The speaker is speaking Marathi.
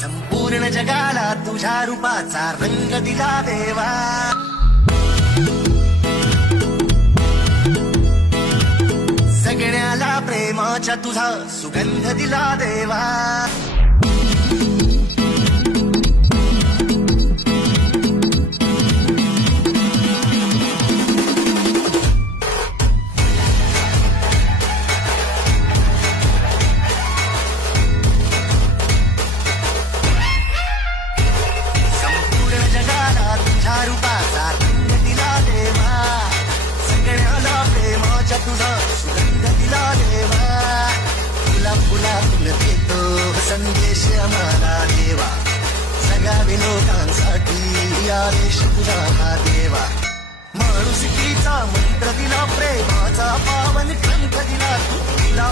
संपूर्ण जगाला तुझ्या रूपाचा रंग दिला देवा. सगळ्याला प्रेमाच्या तुझा सुगंध दिला देवा. संपूर्ण जगाला तुझ्या रूपाचा रंग दिला देवा. सगळ्याला प्रेमाच्या तुझा सुगंध दिला देवा. तुला फुला फुल देतो संदेश आम्हाला देवा. सगळ्या विनोदांसाठी आदेश तुझा हा देवा. माणुसकीचा मंत्र दिला, प्रेमाचा पावन ग्रंथ दिला, तू दिला